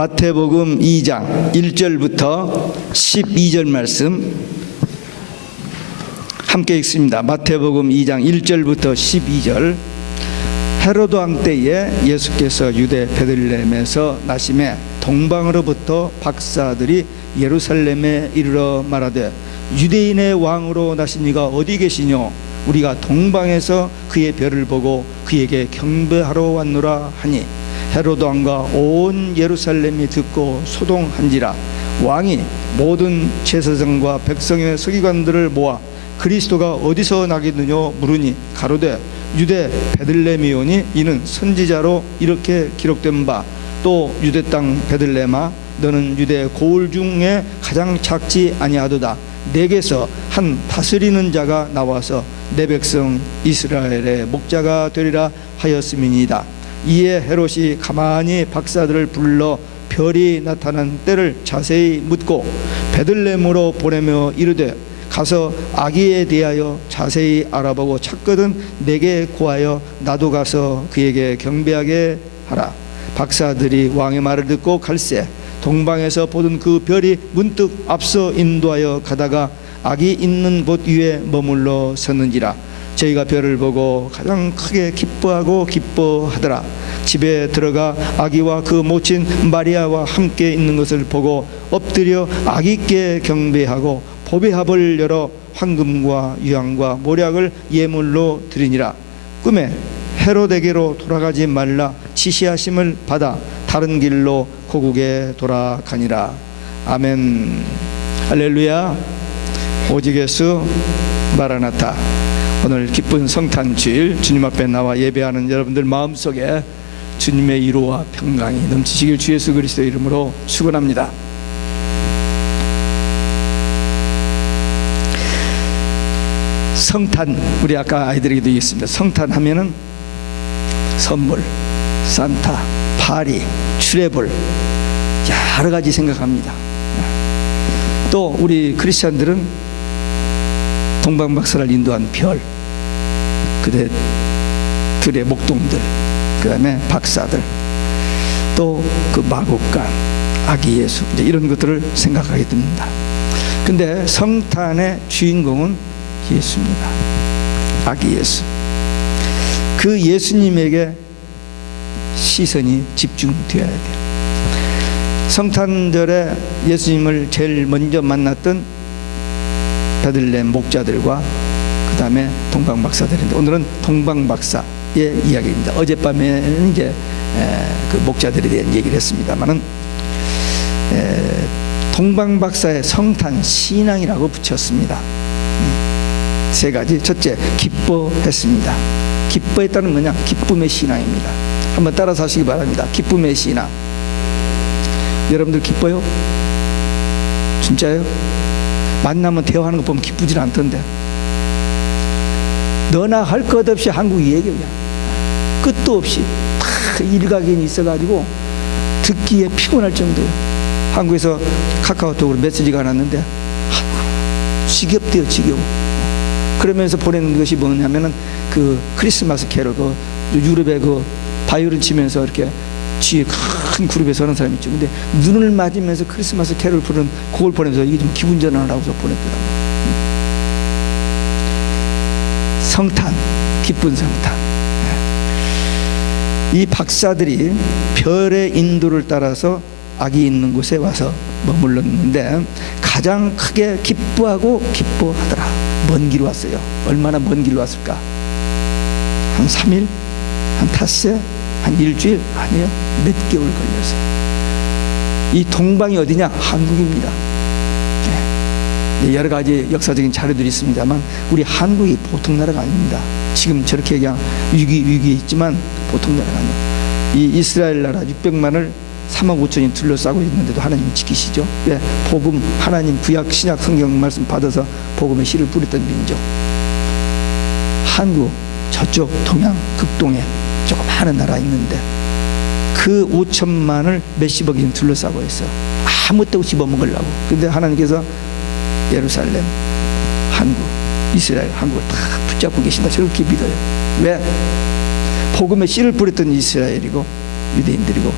마태복음 2장 1절부터 12절 말씀 함께 읽습니다. 마태복음 2장 1절부터 12절. 헤로드 왕 때에 예수께서 유대 베들레헴에서 나심에 동방으로부터 박사들이 예루살렘에 이르러 말하되 유대인의 왕으로 나신 이가 어디 계시뇨? 우리가 동방에서 그의 별을 보고 그에게 경배하러 왔노라 하니 헤로드 왕과 온 예루살렘이 듣고 소동한지라. 왕이 모든 제사장과 백성의 서기관들을 모아 그리스도가 어디서 나겠느냐 물으니 가로되 유대 베들레헴이오니 이는 선지자로 이렇게 기록된 바 또 유대 땅 베들레헴아 너는 유대 고을 중에 가장 작지 아니하도다. 내게서 한 다스리는 자가 나와서 내 백성 이스라엘의 목자가 되리라 하였음이니이다. 이에 헤롯이 가만히 박사들을 불러 별이 나타난 때를 자세히 묻고 베들레헴으로 보내며 이르되 가서 아기에 대하여 자세히 알아보고 찾거든 내게 구하여 나도 가서 그에게 경배하게 하라. 박사들이 왕의 말을 듣고 갈새 동방에서 보던 그 별이 문득 앞서 인도하여 가다가 아기 있는 곳 위에 머물러 섰는지라. 저희가 별을 보고 가장 크게 기뻐하고 기뻐하더라. 집에 들어가 아기와 그 모친 마리아와 함께 있는 것을 보고 엎드려 아기께 경배하고 보배합을 열어 황금과 유향과 모략을 예물로 드리니라. 꿈에 헤롯에게로 돌아가지 말라 지시하심을 받아 다른 길로 고국에 돌아가니라. 아멘. 할렐루야. 오직 예수 마라나타. 오늘 기쁜 성탄 주일 주님 앞에 나와 예배하는 여러분들 마음속에 주님의 위로와 평강이 넘치시길 주 예수 그리스도의 이름으로 축원합니다. 성탄, 우리 아까 아이들에게도 얘기했습니다. 성탄 하면은 선물, 산타, 파리, 출애볼 여러 가지 생각합니다. 또 우리 크리스찬들은 동방박사를 인도한 별, 그들의 목동들, 그 다음에 박사들, 또 그 마국간, 아기 예수, 이제 이런 것들을 생각하게 됩니다. 근데 성탄의 주인공은 예수입니다. 아기 예수. 그 예수님에게 시선이 집중되어야 돼요. 성탄절에 예수님을 제일 먼저 만났던 베들레헴 목자들과 그 다음에 동방박사들인데 오늘은 동방박사의 이야기입니다. 어젯밤에는 이제 그 목자들에 대한 얘기를 했습니다만은 동방박사의 성탄 신앙이라고 붙였습니다. 세 가지. 첫째, 기뻐했습니다. 기뻐했다는 뭐냐? 기쁨의 신앙입니다. 한번 따라서 하시기 바랍니다. 기쁨의 신앙. 여러분들 기뻐요? 진짜요? 만나면 대화하는 거 보면 기쁘질 않던데. 너나 할 것 없이 한국 얘기야. 끝도 없이 다 일각견이 있어가지고 듣기에 피곤할 정도예요. 한국에서 카카오톡으로 메시지가 왔는데 지겹대요, 지겨워. 그러면서 보내는 것이 뭐냐면은 그 크리스마스 캐롤, 그 유럽의 그 바이올린 치면서 이렇게 뒤에 큰 그룹에 서는 사람이 있죠. 근데 눈을 맞으면서 크리스마스 캐롤 부르는 그걸 보내면서 이게 좀 기분 전환하라고 보냈더라고요. 성탄, 기쁜 성탄. 이 박사들이 별의 인도를 따라서 아기 있는 곳에 와서 머물렀는데 가장 크게 기뻐하고 기뻐하더라. 먼 길 왔어요. 얼마나 먼 길 왔을까? 한 3일? 한 닷새? 한 일주일? 아니에요. 몇 개월 걸려서. 이 동방이 어디냐? 한국입니다. 여러 가지 역사적인 자료들이 있습니다만 우리 한국이 보통 나라가 아닙니다. 지금 저렇게 그냥 위기에 있지만 보통 나라가 아니에요. 이 이스라엘 나라 600만을 3만 5천이 둘러싸고 있는데도 하나님이 지키시죠. 왜? 복음, 하나님 구약 신약 성경 말씀 받아서 복음의 씨를 뿌렸던 민족. 한국 저쪽 동양 극동에 조그마한 나라 있는데 그 5천만을 몇십억이 둘러싸고 있어. 아무 때 없이 집어먹으려고. 근데 하나님께서 예루살렘, 한국, 이스라엘, 한국을 다 붙잡고 계신다. 저렇게 믿어요. 왜? 복음의 씨를 뿌렸던 이스라엘이고 유대인들이고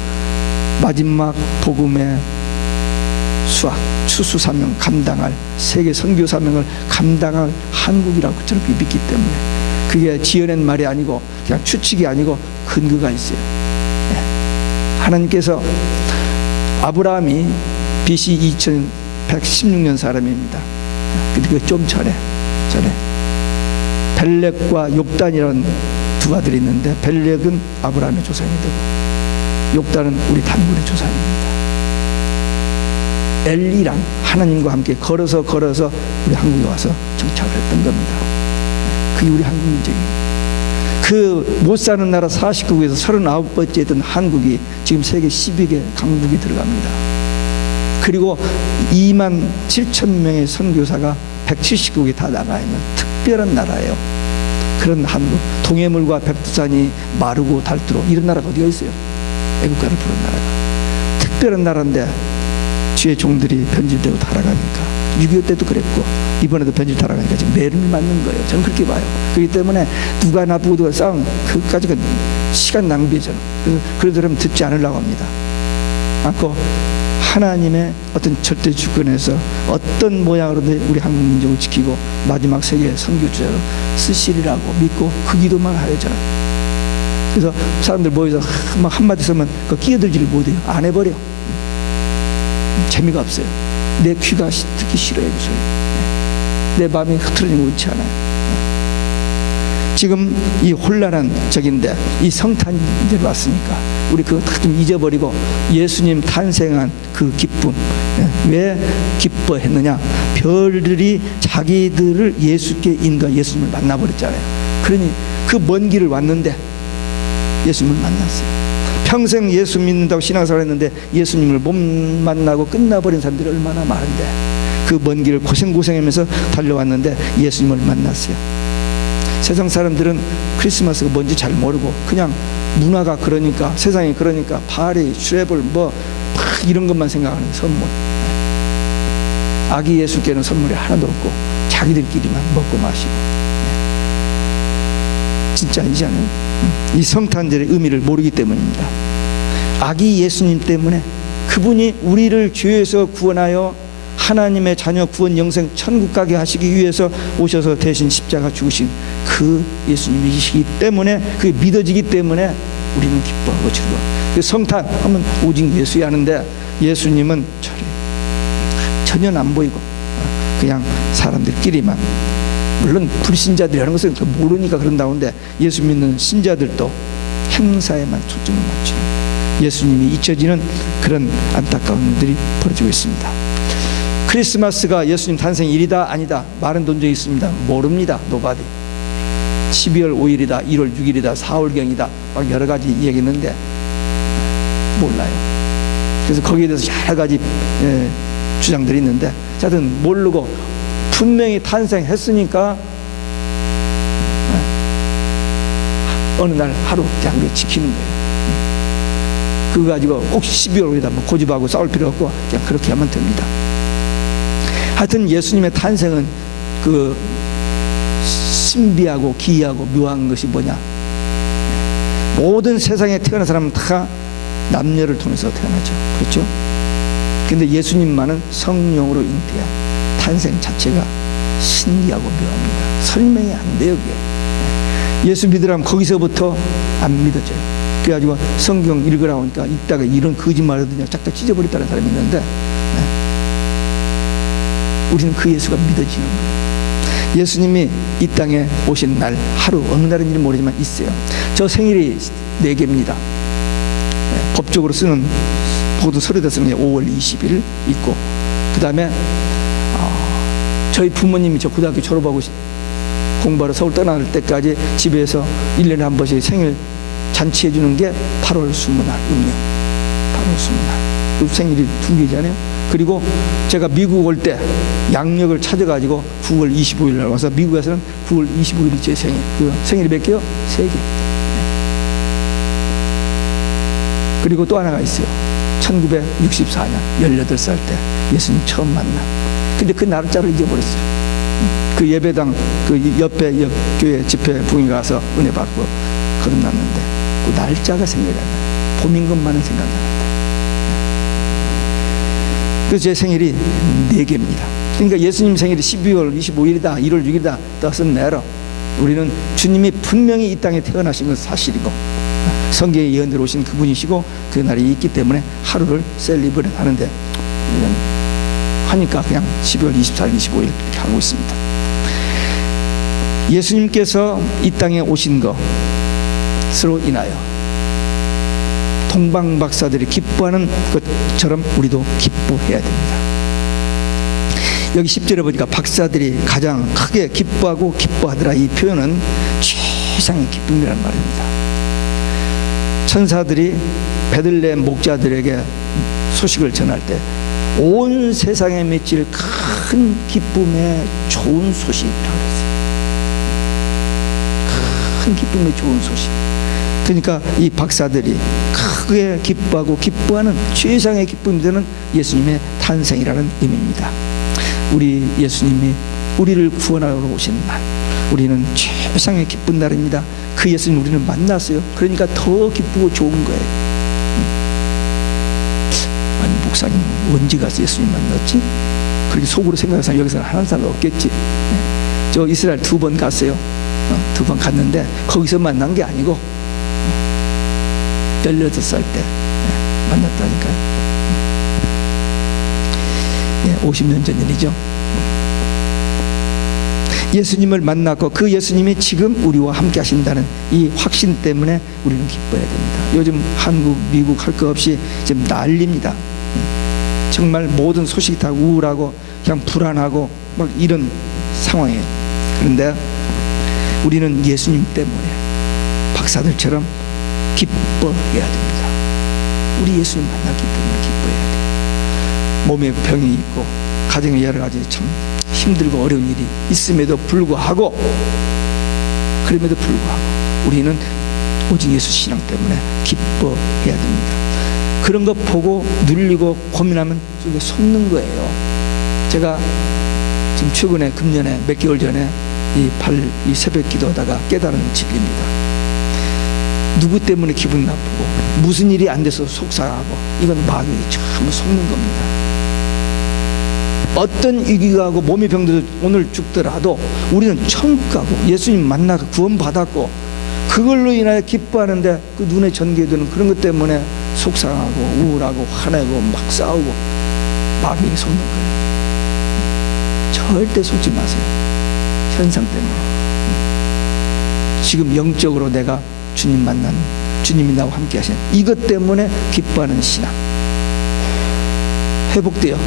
마지막 복음의 수학, 추수 사명 감당할, 세계 선교 사명을 감당할 한국이라고 저렇게 믿기 때문에 그게 지어낸 말이 아니고 그냥 추측이 아니고 근거가 있어요. 하나님께서 아브라함이 BC 2116년 사람입니다. 그리고 좀 전에 벨렉과 욕단이라는 두 아들이 있는데 벨렉은 아브라함의 조상이 되고 욕단은 우리 단물의 조상입니다. 엘리랑 하나님과 함께 걸어서 우리 한국에 와서 정착을 했던 겁니다. 그게 우리 한국 민족입니다. 그 못 사는 나라 49국에서 39번째 했던 한국이 지금 세계 12개 강국이 들어갑니다. 그리고 2만 7천 명의 선교사가 170국에 다 나가 있는 특별한 나라예요. 그런 한국, 동해물과 백두산이 마르고 닳도록 이런 나라가 어디가 있어요? 애국가를 부른 나라가. 특별한 나라인데 주의 종들이 변질되고 타락하니까 6.25 때도 그랬고 이번에도 변질 타락하니까 지금 매를 맞는 거예요. 저는 그렇게 봐요. 그렇기 때문에 누가 나쁘고 누가 싸움 그까지가 시간 낭비죠. 그러더라면 듣지 않으려고 합니다. 않고 하나님의 어떤 절대 주권에서 어떤 모양으로든 우리 한국 민족을 지키고 마지막 세계 선교주자로 쓰시리라고 믿고 그 기도만 하여 저는. 그래서 사람들 모여서 막 한마디 쓰면 그 끼어들지를 못해요. 안 해버려. 재미가 없어요. 내 귀가 듣기 싫어요. 그 소리. 내 마음이 흐트러지고 있지 않아요. 지금 이 혼란한 적인데 이 성탄 이제 왔으니까 우리 그거 다 좀 잊어버리고 예수님 탄생한 그 기쁨. 왜 기뻐했느냐? 별들이 자기들을 예수께 인도한 예수님을 만나버렸잖아요. 그러니 그 먼 길을 왔는데 예수님을 만났어요. 평생 예수 믿는다고 신앙생활 했는데 예수님을 못 만나고 끝나버린 사람들이 얼마나 많은데 그 먼 길을 고생하면서 달려왔는데 예수님을 만났어요. 세상 사람들은 크리스마스가 뭔지 잘 모르고 그냥 문화가 그러니까 세상이 그러니까 파리, 트래블 뭐 이런 것만 생각하는 선물. 아기 예수께는 선물이 하나도 없고 자기들끼리만 먹고 마시고. 진짜 아니지 않아요? 이 성탄절의 의미를 모르기 때문입니다. 아기 예수님 때문에 그분이 우리를 죄에서 구원하여 하나님의 자녀 구원 영생 천국 가게 하시기 위해서 오셔서 대신 십자가 죽으신 그 예수님이시기 때문에 그게 믿어지기 때문에 우리는 기뻐하고 즐거워. 성탄 하면 오직 예수야 하는데 예수님은 전혀 안 보이고 그냥 사람들끼리만, 물론 불신자들이라는 것은 모르니까 그런다는데 예수 믿는 신자들도 행사에만 초점을 맞추는 예수님이 잊혀지는 그런 안타까운 일들이 벌어지고 있습니다. 크리스마스가 예수님 탄생일이다 아니다 말은 돈 적이 있습니다. 모릅니다. 노바디. 12월 5일이다 1월 6일이다 4월경이다 막 여러 가지 얘기했는데 몰라요. 그래서 거기에 대해서 여러 가지 주장들이 있는데 자든 모르고 분명히 탄생했으니까 어느 날 하루 그냥 지키는 거예요. 그거 가지고 혹시 12월 5일이다 뭐 고집하고 싸울 필요 없고 그냥 그렇게 하면 됩니다. 하여튼 예수님의 탄생은 그 신비하고 기이하고 묘한 것이 뭐냐? 모든 세상에 태어난 사람은 다 남녀를 통해서 태어나죠. 그렇죠? 근데 예수님만은 성령으로 잉태한 탄생 자체가 신기하고 묘합니다. 설명이 안 돼요. 그게. 예수 믿으라면 거기서부터 안 믿어져요. 그래가지고 성경 읽으라고 하니까 읽다가 이런 거짓말을 그냥 짝짝 찢어버렸다는 사람이 있는데 우리는 그 예수가 믿어지는 거예요. 예수님이 이 땅에 오신 날 하루 어느 날인지 모르지만 있어요. 저 생일이 4개입니다. 법적으로 쓰는 보도 서류에 쓰는 게 5월 20일 있고 그 다음에 저희 부모님이 저 고등학교 졸업하고 공부하러 서울 떠날 때까지 집에서 1년에 한 번씩 생일 잔치해 주는 게 8월 20날 음력 8월 20날 그 생일이 2개잖아요. 그리고 제가 미국 올 때 양력을 찾아가지고 9월 25일 날 와서 미국에서는 9월 25일이 제 생일. 그 생일이 몇 개요? 3개. 그리고 또 하나가 있어요. 1964년 18살 때 예수님 처음 만나. 근데 그 날짜를 잊어버렸어요. 그 예배당 그 옆에 교회 집회 부흥회 가서 은혜 받고 거듭났는데 그 날짜가 생각이 안 나요. 봄인 것만은 생각이 안 난다. 그래서 제 생일이 4개입니다. 그러니까 예수님 생일이 12월 25일이다, 1월 6일이다, doesn't matter. 우리는 주님이 분명히 이 땅에 태어나신 건 사실이고 성경의 예언대로 오신 그분이시고 그 날이 있기 때문에 하루를 셀리브레이트 하는데 우리는 하니까 그냥 12월 24일, 25일 이렇게 하고 있습니다. 예수님께서 이 땅에 오신 것으로 인하여 동방박사들이 기뻐하는 것처럼 우리도 기뻐해야 됩니다. 여기 10절에 보니까 박사들이 가장 크게 기뻐하고 기뻐하더라. 이 표현은 최상의 기쁨이라는 말입니다. 천사들이 베들레헴 목자들에게 소식을 전할 때 온 세상에 맺힐 큰 기쁨의 좋은 소식이라고 했어요. 큰 기쁨의 좋은 소식. 그러니까 이 박사들이 크게 기뻐하고 기뻐하는 최상의 기쁨이 되는 예수님의 탄생이라는 의미입니다. 우리 예수님이 우리를 구원하러 오신 날, 우리는 최상의 기쁜 날입니다. 그 예수님 우리는 만났어요. 그러니까 더 기쁘고 좋은 거예요. 아니 목사님 언제 가서 예수님 만났지? 그렇게 속으로 생각하는 사람 여기서는 한 사람 없겠지. 저 이스라엘 2번 갔어요. 2번 갔는데 거기서 만난 게 아니고 18살 때 만났다니까요. 50년 전 일이죠. 예수님을 만났고 그 예수님이 지금 우리와 함께 하신다는 이 확신 때문에 우리는 기뻐해야 됩니다. 요즘 한국, 미국 할 거 없이 지금 난립니다. 정말 모든 소식이 다 우울하고 그냥 불안하고 막 이런 상황이에요. 그런데 우리는 예수님 때문에 박사들처럼 기뻐해야 됩니다. 우리 예수님 만났기 때문에 기뻐해야 돼요. 몸에 병이 있고 가정에 여러 가지 참 힘들고 어려운 일이 있음에도 불구하고 그럼에도 불구하고 우리는 오직 예수 신앙 때문에 기뻐해야 됩니다. 그런 거 보고 눌리고 고민하면 속에 속는 거예요. 제가 지금 최근에 금년에 몇 개월 전에 이 새벽 기도하다가 깨달은 진리입니다. 누구 때문에 기분 나쁘고 무슨 일이 안 돼서 속상하고 이건 마귀에 참 속는 겁니다. 어떤 위기가 하고 몸이 병들어 오늘 죽더라도 우리는 천국 가고 예수님 만나고 구원받았고 그걸로 인하여 기뻐하는데 그 눈에 전개되는 그런 것 때문에 속상하고 우울하고 화내고 막 싸우고 마귀에 속는 거예요. 절대 속지 마세요. 현상 때문에. 지금 영적으로 내가 주님 만난 주님이 나와 함께 하신 이것 때문에 기뻐하는 신앙 회복되어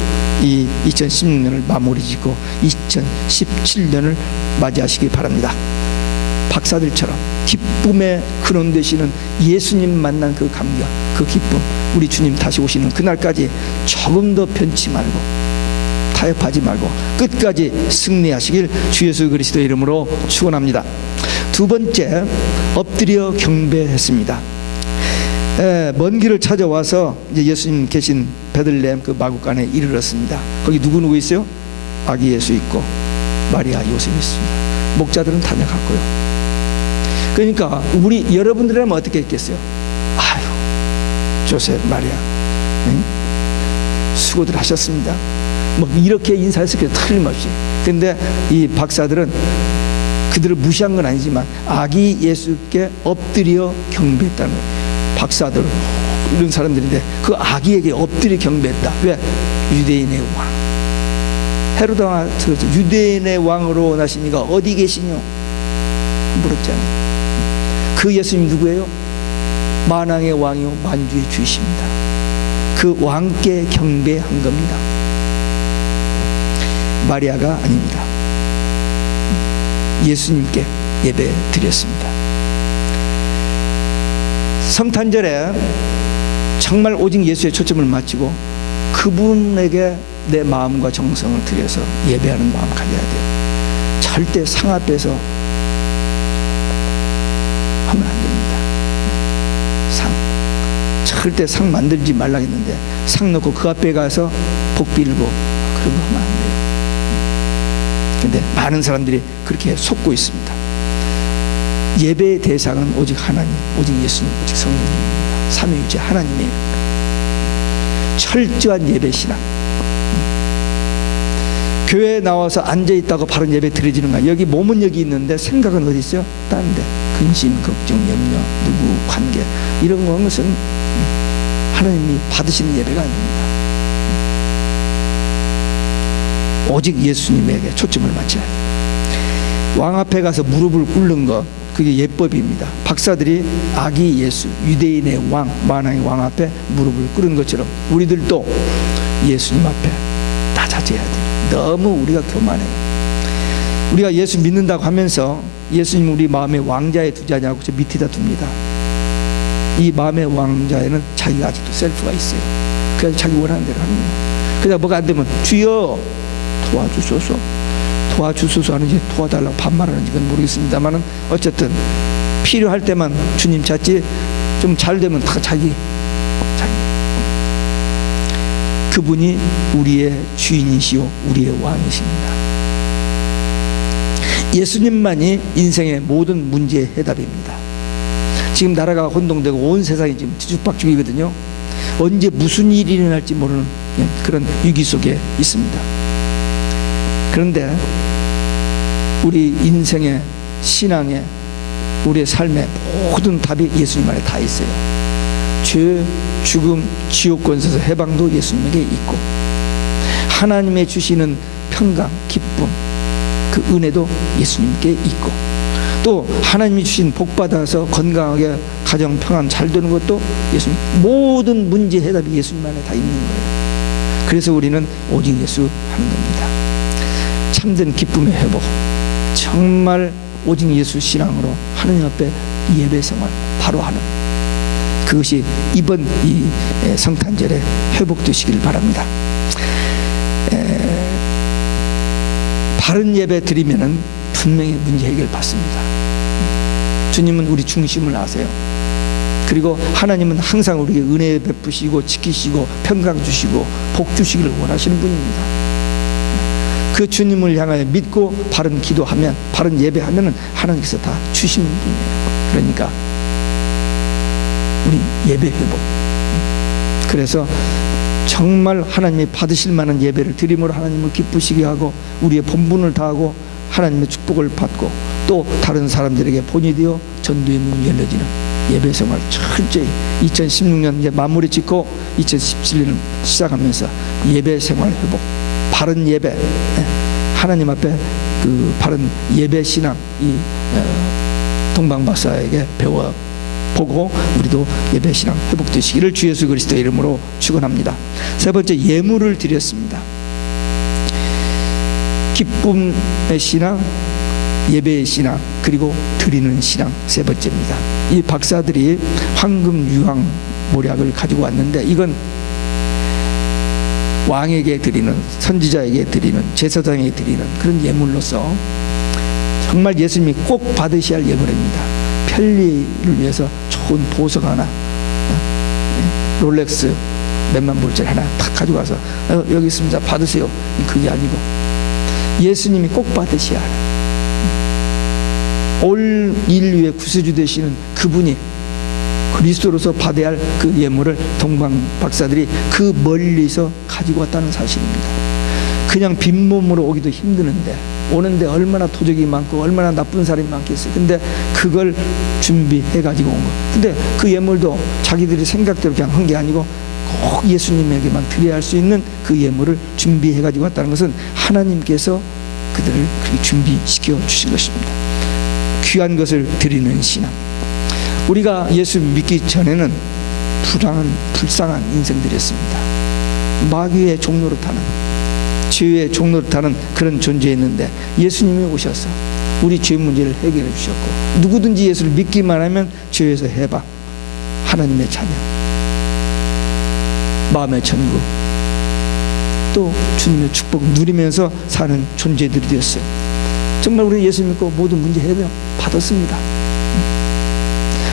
이 2016년을 마무리 짓고 2017년을 맞이하시기 바랍니다. 박사들처럼 기쁨의 근원 되시는 예수님 만난 그 감격, 그 기쁨, 우리 주님 다시 오시는 그날까지 조금 더 변치 말고 타협하지 말고 끝까지 승리하시길 주 예수 그리스도의 이름으로 축원합니다. 두 번째, 엎드려 경배했습니다. 먼 길을 찾아와서 이제 예수님 계신 베들레헴 그 마구간에 이르렀습니다. 거기 누구 있어요? 아기 예수 있고 마리아, 요셉 있습니다. 목자들은 다녀갔고요. 그러니까 우리 여러분들이라면 어떻게 했겠어요? 아유, 조셉, 마리아, 수고들 하셨습니다. 뭐 이렇게 인사했을 게 틀림없이. 근데 이 박사들은 그들을 무시한 건 아니지만 아기 예수께 엎드려 경배했다는 거예요. 박사들 이런 사람들인데 그 아기에게 엎드려 경배했다. 왜? 유대인의 왕 헤로드 왕 유대인의 왕으로 나시니가 어디 계시뇨? 물었잖아요. 그 예수님 누구예요? 만왕의 왕이요 만주의 주이십니다. 그 왕께 경배한 겁니다. 마리아가 아닙니다. 예수님께 예배 드렸습니다. 성탄절에 정말 오직 예수의 초점을 맞추고 그분에게 내 마음과 정성을 들여서 예배하는 마음 가져야 돼요. 절대 상 앞에서 하면 안 됩니다. 절대 상 만들지 말라 했는데 상 놓고 그 앞에 가서 복 빌고 그런 거 하면 안 돼요. 근데 많은 사람들이 그렇게 속고 있습니다. 예배의 대상은 오직 하나님, 오직 예수님, 오직 성령님입니다. 삼위일체 하나님이에요. 철저한 예배 신앙, 교회에 나와서 앉아있다고 바른 예배 드려지는가? 여기 몸은 여기 있는데 생각은 어디 있어요? 딴 데. 근심, 걱정, 염려, 누구, 관계 이런 것은 하나님이 받으시는 예배가 아닙니다. 오직 예수님에게 초점을 맞춰야 해요. 왕 앞에 가서 무릎을 꿇는 것, 그게 예법입니다. 박사들이 아기 예수, 유대인의 왕, 만왕의 왕 앞에 무릎을 꿇은 것처럼 우리들도 예수님 앞에 낮아져야 돼요. 너무 우리가 교만해요. 우리가 예수 믿는다고 하면서 예수님 우리 마음의 왕자에 두자냐고 저 밑에다 둡니다. 이 마음의 왕자에는 자기가 아직도 셀프가 있어요. 그래서 자기 원하는 대로 하는 거예요. 그러다 뭐가 안 되면 주여 도와주소서, 도와주소서 하는지 도와달라고 반말하는지 그건 모르겠습니다만은 어쨌든 필요할 때만 주님 찾지, 좀 잘 되면 다 자기. 그분이 우리의 주인이시오 우리의 왕이십니다. 예수님만이 인생의 모든 문제의 해답입니다. 지금 나라가 혼동되고 온 세상이 지금 뒤죽박죽이거든요. 언제 무슨 일이 일어날지 모르는 그런 위기 속에 있습니다. 그런데 우리 인생의 신앙의 우리의 삶의 모든 답이 예수님 안에 다 있어요. 죄, 죽음, 지옥 권세에서 해방도 예수님에게 있고, 하나님의 주시는 평강, 기쁨, 그 은혜도 예수님께 있고, 또 하나님이 주신 복 받아서 건강하게 가정 평안 잘 되는 것도 예수님, 모든 문제 해답이 예수님 안에 다 있는 거예요. 그래서 우리는 오직 예수 하는 겁니다. 참된 기쁨의 회복, 정말 오직 예수 신앙으로 하나님 앞에 예배 생활 바로 하는, 그것이 이번 이 성탄절에 회복되시길 바랍니다. 바른 예배 드리면은 분명히 문제 해결 받습니다. 주님은 우리 중심을 아세요. 그리고 하나님은 항상 우리에게 은혜 베푸시고 지키시고 평강 주시고 복 주시기를 원하시는 분입니다. 그 주님을 향하여 믿고 바른 기도하면, 바른 예배하면은 하나님께서 다 주시는 분이에요. 그러니까 우리 예배 회복. 그래서 정말 하나님이 받으실 만한 예배를 드림으로 하나님을 기쁘시게 하고 우리의 본분을 다하고 하나님의 축복을 받고 또 다른 사람들에게 본이 되어 전도의 문이 열려지는 예배 생활 철저히 2016년 이제 마무리 짓고 2017년을 시작하면서 예배 생활 회복, 바른 예배, 하나님 앞에 그 바른 예배 신앙 이 동방박사에게 배워 보고 우리도 예배 신앙 회복되시기를 주 예수 그리스도의 이름으로 축원합니다. 세 번째, 예물을 드렸습니다. 기쁨의 신앙, 예배의 신앙, 그리고 드리는 신앙 세 번째입니다. 이 박사들이 황금 유황 모략을 가지고 왔는데 이건 왕에게 드리는, 선지자에게 드리는, 제사장에게 드리는 그런 예물로서 정말 예수님이 꼭 받으셔야 할 예물입니다. 편리를 위해서 좋은 보석 하나, 롤렉스 몇만 불짜리 하나 탁 가져가서 여기 있습니다, 받으세요. 그게 아니고 예수님이 꼭 받으셔야 하는, 올 인류의 구세주 되시는 그분이 그리스도로서 받아야 할 그 예물을 동방 박사들이 그 멀리서 가지고 왔다는 사실입니다. 그냥 빈몸으로 오기도 힘드는데, 오는데 얼마나 도적이 많고 얼마나 나쁜 사람이 많겠어요. 근데 그걸 준비해 가지고 온 거. 근데 그 예물도 자기들이 생각대로 그냥 한 게 아니고 꼭 예수님에게만 드려야 할 수 있는 그 예물을 준비해 가지고 왔다는 것은 하나님께서 그들을 그렇게 준비시켜 주신 것입니다. 귀한 것을 드리는 신앙. 우리가 예수 믿기 전에는 불쌍한 인생들이었습니다. 마귀의 종로로 타는, 죄의 종로로 타는 그런 존재였는데 예수님이 오셔서 우리 죄 문제를 해결해 주셨고, 누구든지 예수를 믿기만 하면 죄에서 해방, 하나님의 자녀, 마음의 천국, 또 주님의 축복 누리면서 사는 존재들이 되었어요. 정말 우리 예수 믿고 모든 문제 해결 받았습니다.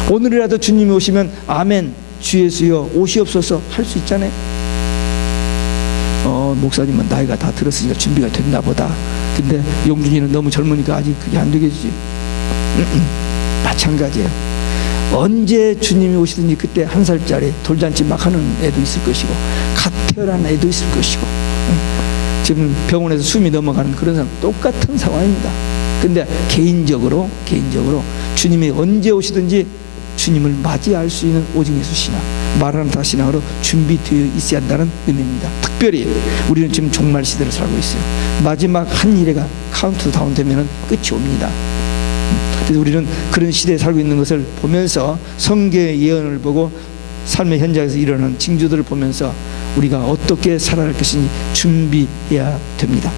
오늘이라도 주님이 오시면 아멘, 주 예수여 오시옵소서 할 수 있잖아요. 목사님은 나이가 다 들었으니까 준비가 됐나 보다. 근데 용준이는 너무 젊으니까 아직 그게 안 되겠지. 마찬가지예요. 언제 주님이 오시든지 그때 1살짜리 돌잔치 막 하는 애도 있을 것이고 갓 태어난 애도 있을 것이고 지금 병원에서 숨이 넘어가는 그런 상황, 똑같은 상황입니다. 근데 개인적으로 주님이 언제 오시든지 주님을 맞이할 수 있는 오직 예수 신앙, 마라나타 신앙으로 준비되어 있어야 한다는 의미입니다. 특별히 우리는 지금 종말 시대를 살고 있어요. 마지막 한 일회가 카운트다운 되면 끝이 옵니다. 그래서 우리는 그런 시대에 살고 있는 것을 보면서 성경의 예언을 보고 삶의 현장에서 일어나는 징조들을 보면서 우리가 어떻게 살아갈 것인지 준비해야 됩니다.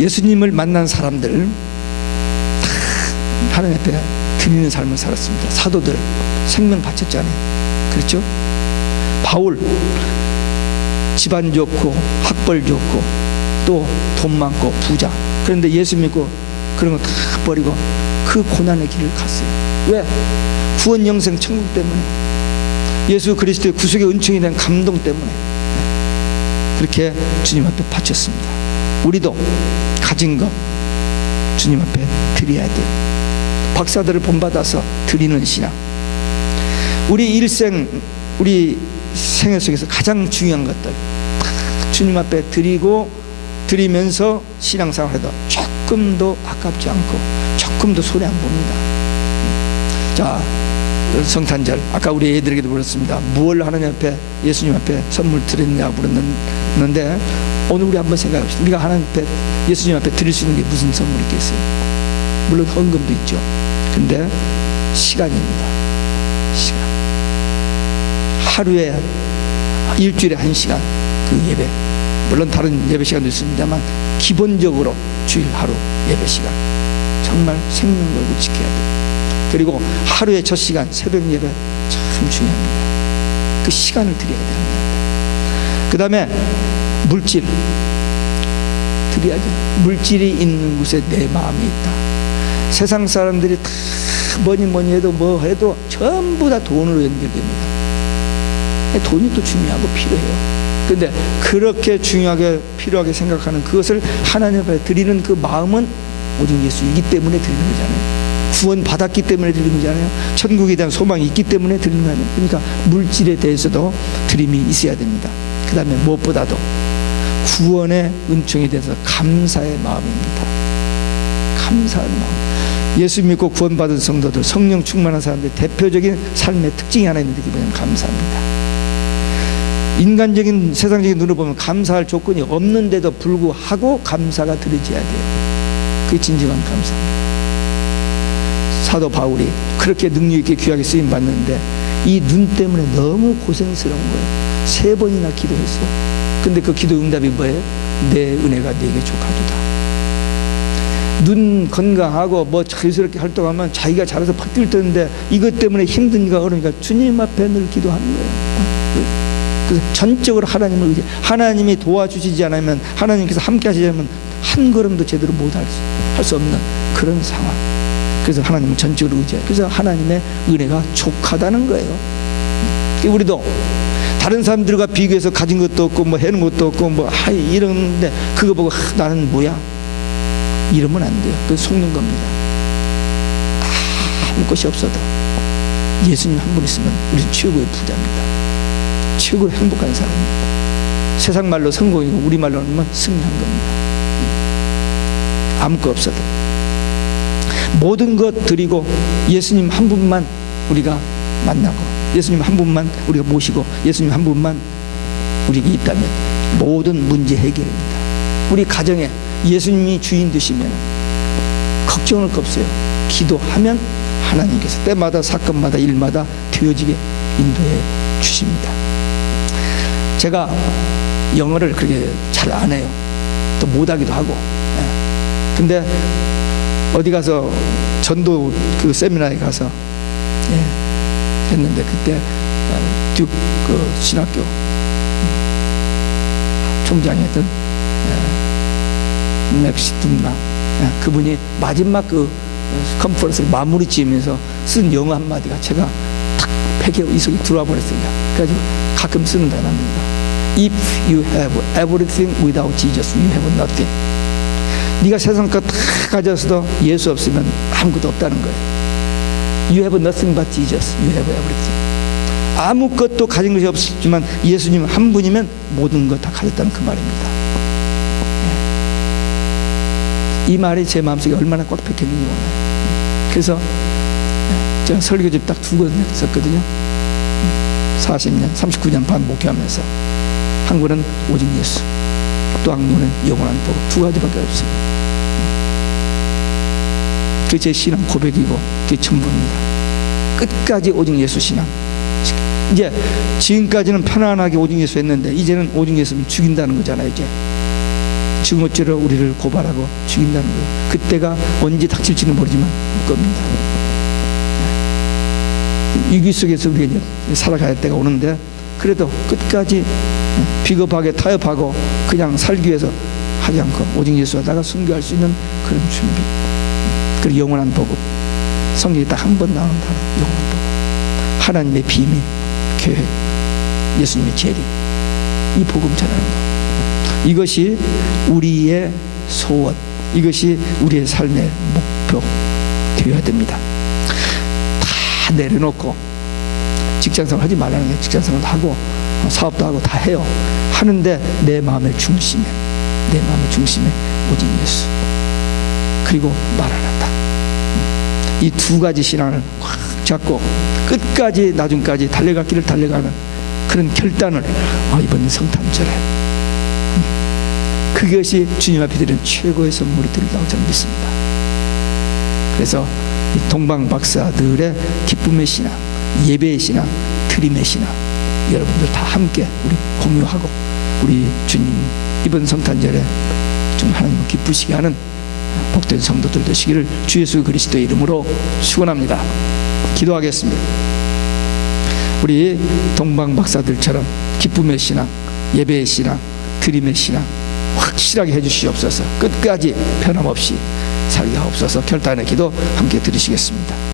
예수님을 만난 사람들 다 하나님 앞에 드리는 삶을 살았습니다. 사도들 생명 바쳤잖아요. 그렇죠? 바울 집안 좋고 학벌 좋고 또 돈 많고 부자, 그런데 예수 믿고 그런 거 다 버리고 그 고난의 길을 갔어요. 왜? 구원 영생 천국 때문에, 예수 그리스도의 구속의 은총에 대한 감동 때문에 그렇게 주님 앞에 바쳤습니다. 우리도 가진 것 주님 앞에 드려야 돼요. 박사들을 본받아서 드리는 신앙. 우리 일생, 우리 생애 속에서 가장 중요한 것들 주님 앞에 드리면서 신앙생활해도 조금도 아깝지 않고 조금도 손해 안 봅니다. 자, 성탄절 아까 우리 애들에게도 물었습니다. 무엇을 하나님 앞에, 예수님 앞에 선물 드렸냐 물었는데 오늘 우리 한번 생각합시다. 우리가 하나님 앞에, 예수님 앞에 드릴 수 있는 게 무슨 선물이 있겠어요? 물론 헌금도 있죠. 근데 시간입니다. 시간. 하루에, 일주일에 1시간 그 예배, 물론 다른 예배 시간도 있습니다만 기본적으로 주일 하루 예배 시간 정말 생명 걸고 지켜야 돼요. 그리고 하루의 첫 시간 새벽 예배 참 중요합니다. 그 시간을 드려야 됩니다. 그 다음에 물질 드려야죠. 물질이 있는 곳에 내 마음이 있다. 세상 사람들이 다 뭐니 해도 뭐 해도 전부 다 돈으로 연결됩니다. 돈이 또 중요하고 필요해요. 근데 그렇게 중요하게 필요하게 생각하는 그것을 하나님 앞에 드리는 그 마음은 오직 예수이기 때문에 드리는 거잖아요. 구원 받았기 때문에 드리는 거잖아요. 천국에 대한 소망이 있기 때문에 드리는 거 아니에요. 그러니까 물질에 대해서도 드림이 있어야 됩니다. 그 다음에 무엇보다도 구원의 은총에 대해서 감사의 마음입니다. 감사하는 마음. 예수 믿고 구원받은 성도들, 성령 충만한 사람들의 대표적인 삶의 특징이 하나 있는데 그게 뭐냐면 감사합니다. 인간적인 세상적인 눈으로 보면 감사할 조건이 없는데도 불구하고 감사가 드려져야 돼요. 그게 진정한 감사입니다. 사도 바울이 그렇게 능력 있게 귀하게 쓰임 받는데 이 눈 때문에 너무 고생스러운 거예요. 3번이나 기도했어요. 근데 그 기도 응답이 뭐예요? 내 은혜가 네게 족하도다. 눈 건강하고 뭐 자유스럽게 활동하면 자기가 잘해서 팍 뛰던데 이것 때문에 힘드니까 어려우니까 주님 앞에 늘 기도하는 거예요. 그래서 전적으로 하나님을 의지, 하나님이 도와주시지 않으면, 하나님께서 함께 하시지 않으면 한 걸음도 제대로 못 할 수 없는 그런 상황. 그래서 하나님을 전적으로 의지해요. 그래서 하나님의 은혜가 족하다는 거예요. 우리도 다른 사람들과 비교해서 가진 것도 없고 뭐 해놓은 것도 없고 뭐 이러는데 그거 보고 나는 뭐야? 이러면 안 돼요. 그래서 속는 겁니다. 아무것이 없어도 예수님 한 분 있으면 우리는 최고의 부자입니다. 최고로 행복한 사람입니다. 세상 말로 성공이고 우리 말로 하면 승리한 겁니다. 아무것 없어도 모든 것 드리고 예수님 한 분만 우리가 만나고 예수님 한 분만 우리가 모시고 예수님 한 분만 우리에게 있다면 모든 문제 해결입니다. 우리 가정에 예수님이 주인 되시면 걱정할 거 없어요. 기도하면 하나님께서 때마다 사건마다 일마다 되어지게 인도해 주십니다. 제가 영어를 그렇게 잘 안 해요. 또 못하기도 하고. 근데 어디 가서 전도 그 세미나에 가서 했는데 그때 듀크 그 신학교 총장이었던 맥시 둠나 그분이 마지막 그 컨퍼런스를 마무리 지으면서 쓴 영어 한마디가 제가 탁 팩에 이 속에 들어와 버렸습니다. 그래가지고 가끔 쓰는 단어입니다. If you have everything without Jesus, you have nothing. 네가 세상 것 다 가졌어도 예수 없으면 아무것도 없다는 거예요. You have nothing but Jesus. You have everything. 아무것도 가진 것이 없었지만 예수님 한 분이면 모든 것 다 가졌다는 그 말입니다. 이 말이 제 마음속에 얼마나 꽉 박혔는지 몰라요. 그래서 제가 설교집 딱 2권 했었거든요. 40년, 39년 반 목회하면서 한 권은 오직 예수, 또 한 권은 영원한 복, 2가지밖에 없어요. 그게 제 신앙 고백이고 그게 전부입니다. 끝까지 오직 예수 신앙. 이제 지금까지는 편안하게 오직 예수 했는데 이제는 오직 예수는 죽인다는 거잖아요. 이제 증오죄로 우리를 고발하고 죽인다는 거예요. 그때가 언제 닥칠지는 모르지만 올 겁니다. 위기 속에서 우리가 이제 살아갈 때가 오는데 그래도 끝까지 비겁하게 타협하고 그냥 살기 위해서 하지 않고 오직 예수 하다가 순교할 수 있는 그런 준비, 그리고 영원한 복음. 성경에 딱 한 번 나오는 단어, 영원한 복음. 하나님의 비밀, 계획, 예수님의 재림, 이 복음 전하는 것. 이것이 우리의 소원, 이것이 우리의 삶의 목표 되어야 됩니다. 다 내려놓고 직장생활 하지 말라는 게, 직장생활도 하고 사업도 하고 다 해요. 하는데 내 마음의 중심에 오직 예수, 그리고 마라나타, 이 2가지 신앙을 꽉 잡고 끝까지 나중까지 달려갈 길을 달려가는 그런 결단을 이번 성탄절에, 그것이 주님 앞에 드리는 최고의 선물이 되리라고 저는 믿습니다. 그래서 이 동방 박사들의 기쁨의 신앙, 예배의 신앙, 드림의 신앙, 여러분들 다 함께 우리 공유하고 우리 주님 이번 성탄절에 좀 하나님 기쁘시게 하는 복된 성도들 되시기를 주 예수 그리스도의 이름으로 축원합니다. 기도하겠습니다. 우리 동방 박사들처럼 기쁨의 신앙, 예배의 신앙, 드림의 신앙 확실하게 해주시옵소서. 끝까지 변함없이 살게 하옵소서. 결단의 기도 함께 드리시겠습니다.